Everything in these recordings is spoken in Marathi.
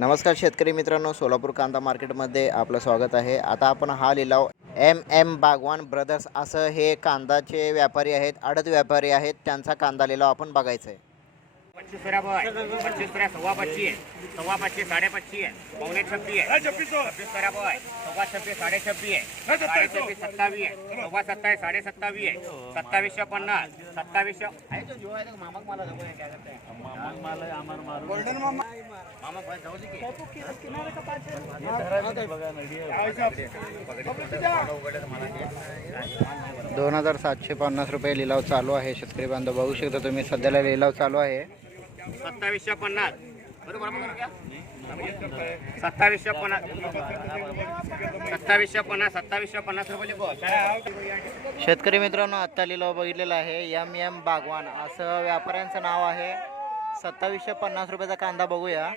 नमस्कार शेतकरी मित्रांनो सोलापूर कांदा मार्केटमध्ये आपलं स्वागत आहे. आता आपण हा लिलाव एम एम बागवान ब्रदर्स असं हे कांदाचे व्यापारी आहेत आडत व्यापारी आहेत. त्यांचा कांदा लिलाव आपण बघायचा आहे पच्चीस रुपया बॉय पच्चीस रुपया सव्वा पच्ची आहे. सव्वा पच्ची साडे पच्ची आहे. पावणे छप्पी आहे. छब्बीस रुपया बॉय सव्वा छब्बीस साडे छब्बी आहे साडे छब्बीस सत्तावीस आहे. सव्वा सत्तावीस साडे सत्तावीस आहे. सत्तावीसशे पन्नास सत्तावीसशे आहे तो जो आहे तो मामाक मला जाऊ दोन हजार सातशे पन्नास रुपये लिलाव चालू आहे शेतकरी बांधव. बघू शकता तुम्ही सध्याला लिलाव चालू आहे. सत्तावीसशे पन्नास. बरोबर बरोबर घ्या. सत्तावीसशे पन्नास. सत्तावीसशे पन्नास सत्तावीसशे पन्नास रुपये शेतकरी मित्रांनो आत्ता लिलाव बघितलेला आहे. एम एम बागवान असं व्यापाऱ्यांचं नाव आहे. सत्तावीसशे पन्नास रुपयाचा कांदा बघूया.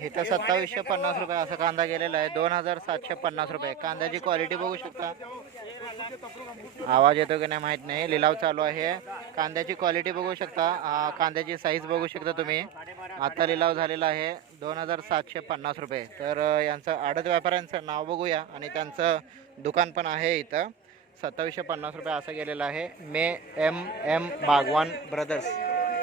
इथं सत्तावीसशे पन्नास रुपये असा कांदा गेलेला आहे. दोन हजार सातशे पन्नास रुपये. कांद्याची क्वालिटी बघू शकता. आवाज येतो की नाही माहीत नाही. लिलाव चालू आहे. कांद्याची क्वालिटी बघू शकता. कांद्याची साईज बघू शकता तुम्ही. आता लिलाव झालेला आहे. दोन हजार सातशे पन्नास रुपये. तर यांचं आडत व्यापाऱ्यांचं नाव बघूया. आणि त्यांचं दुकान पण आहे इथं. सत्तावीसशे पन्नास रुपये असं गेलेलं आहे. मे एम एम बागवान ब्रदर्स.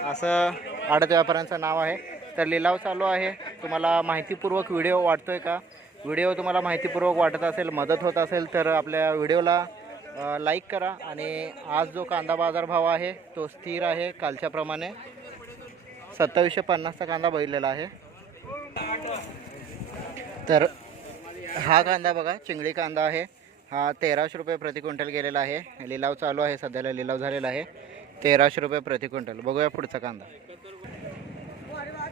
असं आडत व्यापाऱ्यांचं नाव आहे. तर लिलाव चालू आहे. तुम्हाला माहितीपूर्वक व्हिडिओ वाटतो आहे का? व्हिडिओ तुम्हाला माहितीपूर्वक वाटत असेल मदत होत असेल तर आपल्या व्हिडिओला लाईक करा. आणि आज जो कांदा बाजारभाव आहे तो स्थिर आहे कालच्याप्रमाणे सत्तावीसशे पन्नासचा कांदा बघितलेला आहे. तर हा कांदा बघा चिंगडी कांदा आहे. हा तेराशे रुपये प्रति क्विंटल गेलेला आहे. लिलाव चालू आहे. सध्याला लिलाव झालेला आहे. तेराशे रुपये प्रति क्विंटल. बघूया पुढचा कांदा.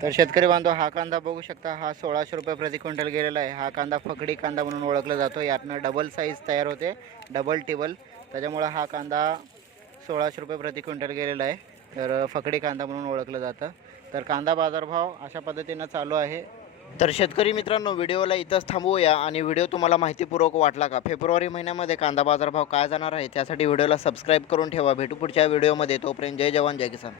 तर शेतकरी बांधव हा कांदा बघू शकता. हा सोळाशे रुपये प्रति क्विंटल गेलेला आहे. हा कांदा फकडी कांदा म्हणून ओळखला जातो. यातनं डबल साईज तयार होते. डबल टेबल त्याच्यामुळं हा कांदा सोळाशे रुपये प्रति क्विंटल गेलेला आहे. तर फकडी कांदा म्हणून ओळखलं जातं. तर कांदा बाजारभाव अशा पद्धतीनं चालू आहे. तर शेतकरी मित्रांनो व्हिडिओला इथंच थांबवूया आणि व्हिडिओ तुम्हाला माहितीपूर्वक वाटला का? फेब्रुवारी महिन्यामध्ये कांदा बाजारभाव काय जाणार आहे? त्यासाठी व्हिडिओला सबस्क्राईब करून ठेवा. भेटू पुढच्या व्हिडिओमध्ये. तोपर्यंत जय जवान जय किसान.